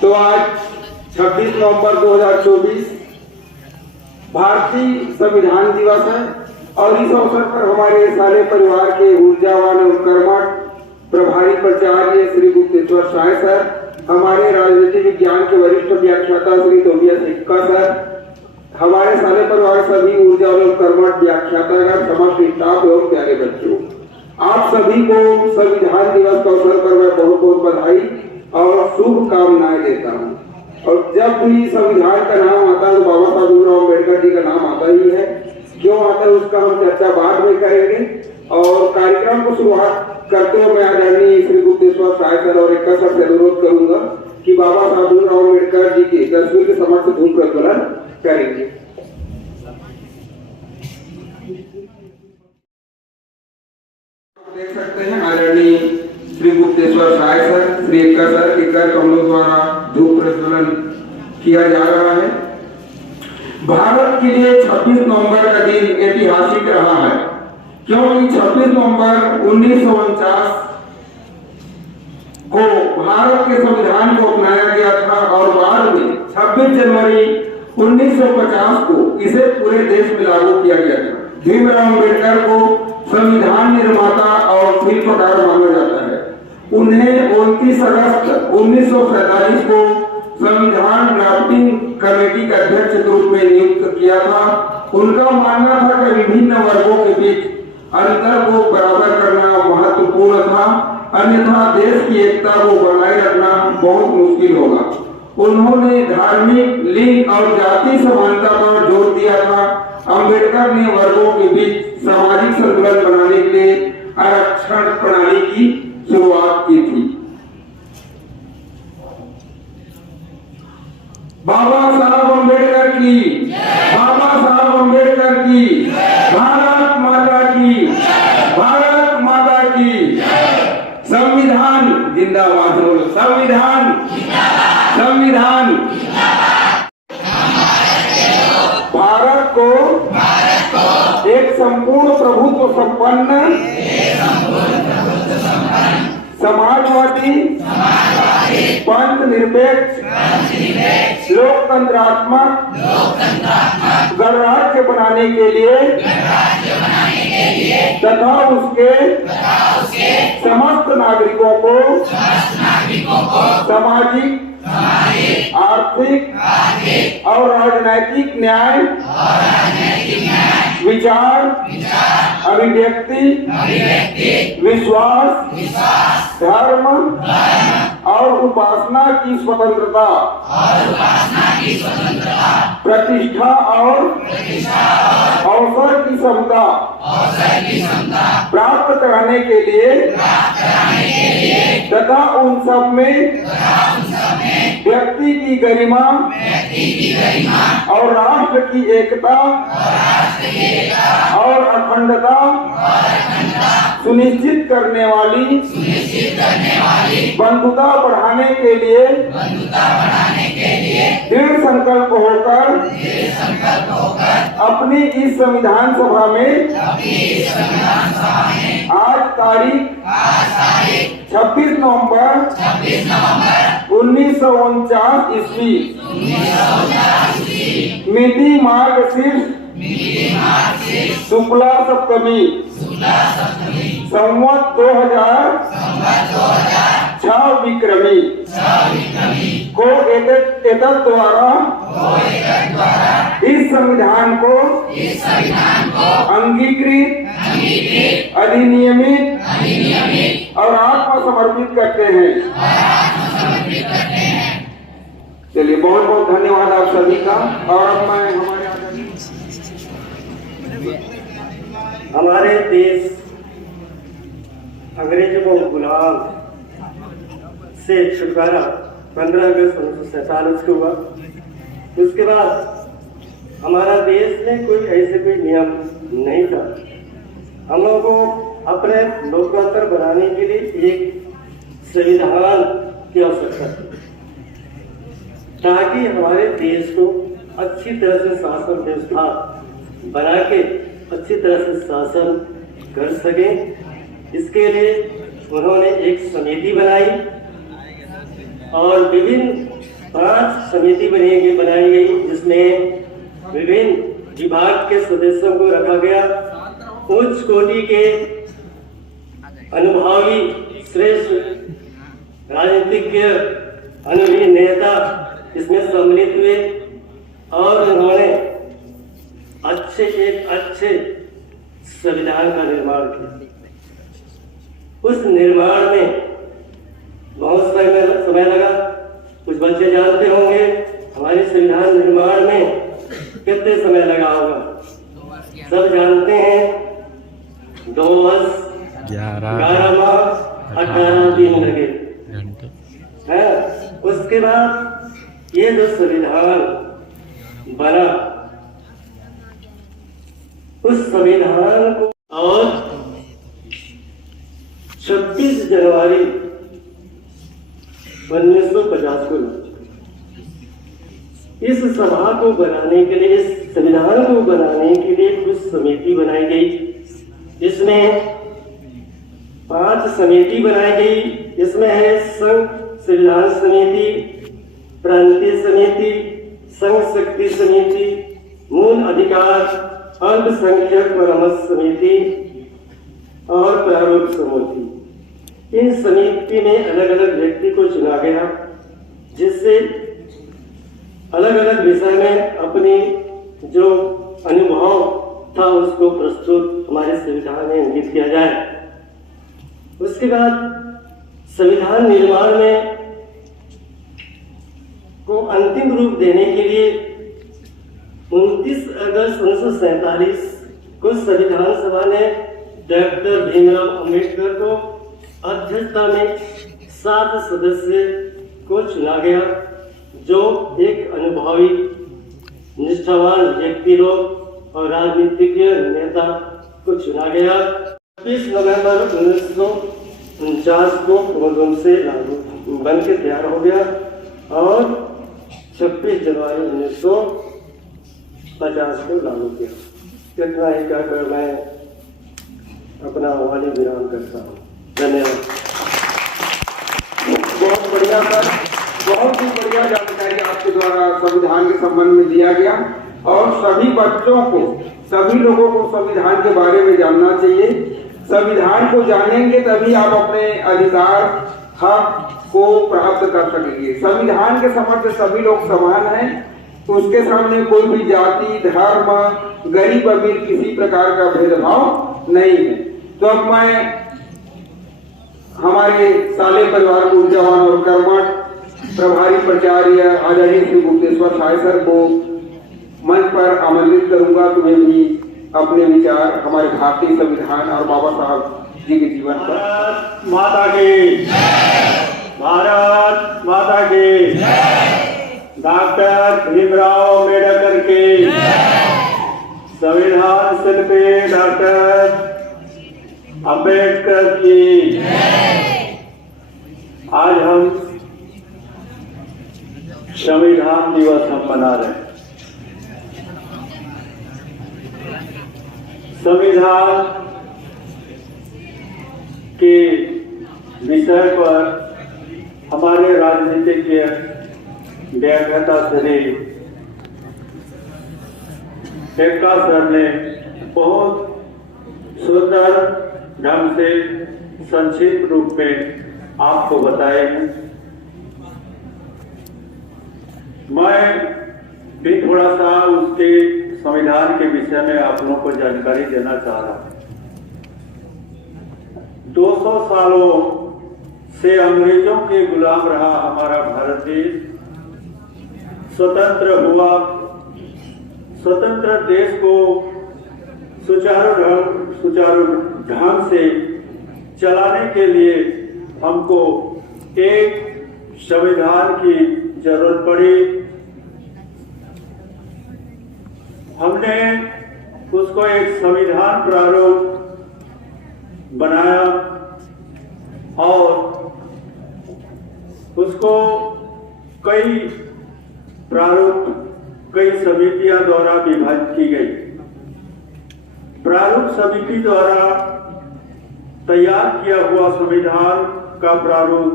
तो आज 26 नवंबर 2024 भारतीय संविधान दिवस है और इस अवसर पर हमारे साले परिवार के ऊर्जावान और कर्मठ प्रभारी प्राचार्य श्री गुप्तेश्वर साय सर, हमारे राजनीति विज्ञान के वरिष्ठ व्याख्याता श्री तोबिया सिक्का सर, हमारे साले परिवार सभी ऊर्जावान और कर्मठ व्याख्यातागण, समस्त स्टाफ एवं प्यारे बच्चों, आप सभी को संविधान दिवस के अवसर पर मैं बहुत बहुत बधाई और शुभकामनाएं देता हूँ। और जब भी संविधान का नाम आता है तो बाबा साहब भीमराव अम्बेडकर जी का नाम आता ही है। क्यों आता है उसका हम चर्चा बाद में करेंगे। और कार्यक्रम को शुरुआत करते हुए मैं आदरणीय श्री गुप्तेश्वर साय सर और एक्का सर से अनुरोध करूंगा कि बाबा साहब भीमराव अम्बेडकर जी की तस्वीर के समक्ष धूप प्रज्वलन करेंगे। देख सकते हैं आदरणीय श्री गुप्तेश्वर साय सर, श्री एक्का सर के कर कमलों द्वारा धूप प्रज्वलन किया जा रहा है। भारत के लिए 26 नवंबर का दिन ऐतिहासिक रहा है, क्योंकि 26 नवंबर 1949 को भारत के संविधान को अपनाया गया था और बाद में 26 जनवरी 1950 को इसे पूरे देश में लागू किया गया था। भीमराव अम्बेडकर को संविधान निर्माता और शिल्पकार माना जाता है। उन्हें 29 अगस्त 1947 को संविधान ड्राफ्टिंग कमेटी का अध्यक्ष के रूप में नियुक्त किया था। उनका मानना था कि विभिन्न वर्गों के बीच अंतर को बराबर करना महत्वपूर्ण था, अन्यथा देश की एकता को बनाए रखना बहुत मुश्किल होगा। उन्होंने धार्मिक, लिंग और जाति समानता पर जोर दिया था। अम्बेडकर ने वर्गों के बीच सामाजिक संतुलन बनाने के लिए आरक्षण प्रणाली की शुरुआत की थी। बाबा साहब अम्बेडकर की, बाबा साहब अम्बेडकर की, भारत माता की, भारत माता की। संविधान जिंदाबाद हो, संविधान संविधान। भारत को एक संपूर्ण प्रभुत्व संपन्न समाजवादी, पंथ निरपेक्ष, लोकतंत्रात्मक गणराज्य बनाने के लिए तथा उसके समस्त नागरिकों को सामाजिक, आर्थिक और राजनैतिक न्याय, विचार, अभिव्यक्ति, विश्वास, धर्म और उपासना की स्वतंत्रता, प्रतिष्ठा और अवसर की समता प्राप्त कराने के लिए तथा उन सब में व्यक्ति की गरिमा और राष्ट्र की एकता और अखंडता सुनिश्चित करने वाली बंधुता बढ़ाने के लिए दृढ़ संकल्प होकर अपनी इस संविधान सभा में आज तारीख 26 नवंबर 1949 ईस्वी मिति मार्गशीर्ष शुक्ला सप्तमी संवत 2006 विक्रमी को एतत् द्वारा इस संविधान को अंगीकृत, अधिनियमित और आत्मसमर्पित करते हैं। चलिए, बहुत बहुत धन्यवाद आप सभी का। और अब मैं हमारे देश अंग्रेजों को गुलाम से छुटकारा 15 अगस्त 1947 को हुआ। उसके बाद हमारा देश में कोई ऐसे कोई नियम नहीं था। हम लोगों को अपने लोकतंत्र बनाने के लिए एक संविधान की आवश्यकता थी, ताकि हमारे देश को अच्छी तरह से शासन व्यवस्था बना के अच्छी तरह से शासन कर सके। इसके लिए उन्होंने एक समिति बनाई और विभिन्न 5 समिति बनाई गई, जिसमें विभिन्न विभाग के सदस्यों को रखा गया। उच्च कोटि के अनुभवी श्रेष्ठ राजनीतिज्ञ, अनुभवी नेता इसमें सम्मिलित हुए और उन्होंने एक अच्छे संविधान का निर्माण किया। उस निर्माण में बहुत समय लगा। कुछ बच्चे जानते होंगे हमारे संविधान निर्माण में कितने समय लगा होगा। सब जानते हैं 2 वर्ष 11 माह 18 दिन लगे है। उसके बाद ये जो संविधान बना, उस संविधान को और 26 जनवरी 1950 को इस सभा को बनाने के लिए, इस संविधान को बनाने के लिए कुछ समिति बनाई गई। इसमें 5 समिति बनाई गई। इसमें है संघ संविधान समिति, प्रांतीय समिति, संघ शक्ति समिति, मूल अधिकार अल्पसंख्यक परामर्श समिति और प्रारूप समिति। इन समिति में अलग अलग व्यक्ति को चुना गया, जिससे अलग अलग विषय में अपनी जो अनुभव था उसको प्रस्तुत हमारे संविधान में अंकित किया जाए। उसके बाद संविधान निर्माण में को अंतिम रूप देने के लिए 29 अगस्त 1947 को संविधान सभा ने डॉक्टर भीमराव अंबेडकर को अध्यक्षता में 7 सदस्य को चुना गया, जो एक अनुभवी निष्ठावान व्यक्ति लोग और राजनीतिक नेता को चुना गया। 20 नवंबर 1949 को पूर्ण रूप से लागू बन के तैयार हो गया और 26 जनवरी 1950 को लागू किया। इतना ही कहकर मैं अपना वाली विराम करता हूँ। धन्यवाद। बहुत बढ़िया सर, बहुत ही बढ़िया जानकारी आपके द्वारा संविधान के संबंध में दिया गया और सभी बच्चों को, सभी लोगों को संविधान के बारे में जानना चाहिए। संविधान को जानेंगे तभी आप अपने अधिकार हक को प्राप्त कर सकेंगे। संविधान के समक्ष सभी लोग समान हैं, तो उसके सामने कोई भी जाति, धर्म, गरीब अमीर किसी प्रकार का भेदभाव नहीं है। तो अब मैं हमारे साले परिवार को ऊर्जावान और कर्मठ प्रभारी प्राचार्य आचार्य श्री गुप्तेश्वर साय सर को मंच पर आमंत्रित करूंगा। तुम्हें भी अपने विचार हमारे भारतीय संविधान और बाबा साहब जी के जीवन पर। भारत माता की, भारत माता की, डॉक्टर भीमराव अम्बेडकर की, संविधान शिल्पी डॉक्टर अम्बेडकर की। आज हम संविधान दिवस हम मना रहे हैं। संविधान के विषय पर हमारे राजनीतिज्ञ व्याख्याता श्री टेक्का सर ने बहुत सुंदर ढंग से संक्षिप्त रूप में आपको बताए हैं। मैं भी थोड़ा सा उसके संविधान के विषय में आप लोगों को जानकारी देना चाह रहा हूं। 200 सालों से अंग्रेजों के गुलाम रहा हमारा भारत देश। स्वतंत्र हुआ, स्वतंत्र देश को सुचारू ढंग से चलाने के लिए हमको एक संविधान की जरूरत पड़ी। हमने उसको एक संविधान प्रारूप बनाया और उसको कई प्रारूप, कई समितियों द्वारा विभाजित की गई। प्रारूप समिति द्वारा तैयार किया हुआ संविधान का प्रारूप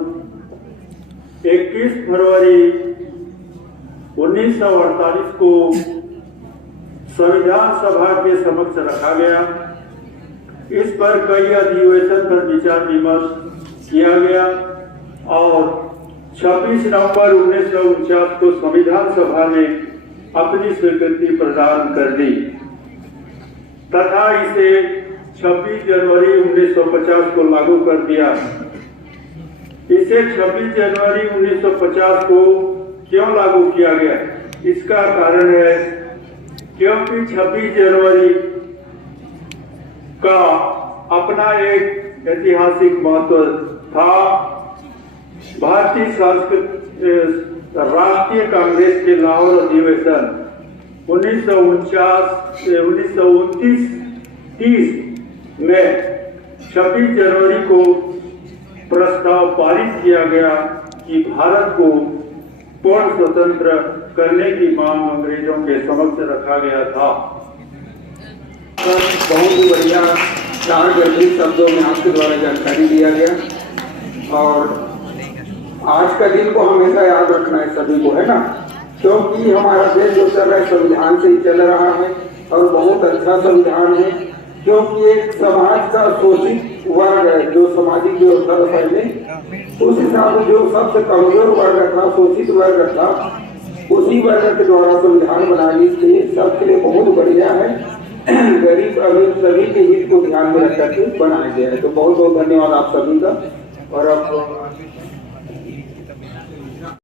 21 फरवरी 1948 को संविधान सभा के समक्ष रखा गया। इस पर कई अधिवेशन पर विचार विमर्श किया गया और 26 नवंबर 1949 को संविधान सभा ने अपनी स्वीकृति प्रदान कर दी तथा इसे 26 जनवरी 1950 को लागू कर दिया। इसे 26 जनवरी 1950 को क्यों लागू किया गया? इसका कारण है क्योंकि 26 जनवरी का अपना एक ऐतिहासिक महत्व था। भारतीय राष्ट्रीय कांग्रेस के लाहौर अधिवेशन 1929-30 में 26 जनवरी को प्रस्ताव पारित किया गया कि भारत को पूर्ण स्वतंत्र करने की मांग अंग्रेजों के समक्ष रखा गया था। बहुत ही बढ़िया 4 गंभीर शब्दों में आपके द्वारा जानकारी दिया गया और आज का दिन को हमेशा याद रखना है सभी को, है ना, क्योंकि हमारा देश जो चल रहा है संविधान से ही चल रहा है और बहुत अच्छा संविधान है, क्योंकि एक समाज का शोषित वर्ग है जो सामाजिक व्यवस्था पहले उस हिसाब से जो सबसे कमजोर वर्ग था, शोषित वर्ग था, उसी वर्ग के द्वारा संविधान बनाने के सबके लिए बहुत बढ़िया है। गरीब अमीर सभी के हित को ध्यान में रखकर के बनाया गया है। तो बहुत बहुत धन्यवाद आप सभी का। और अब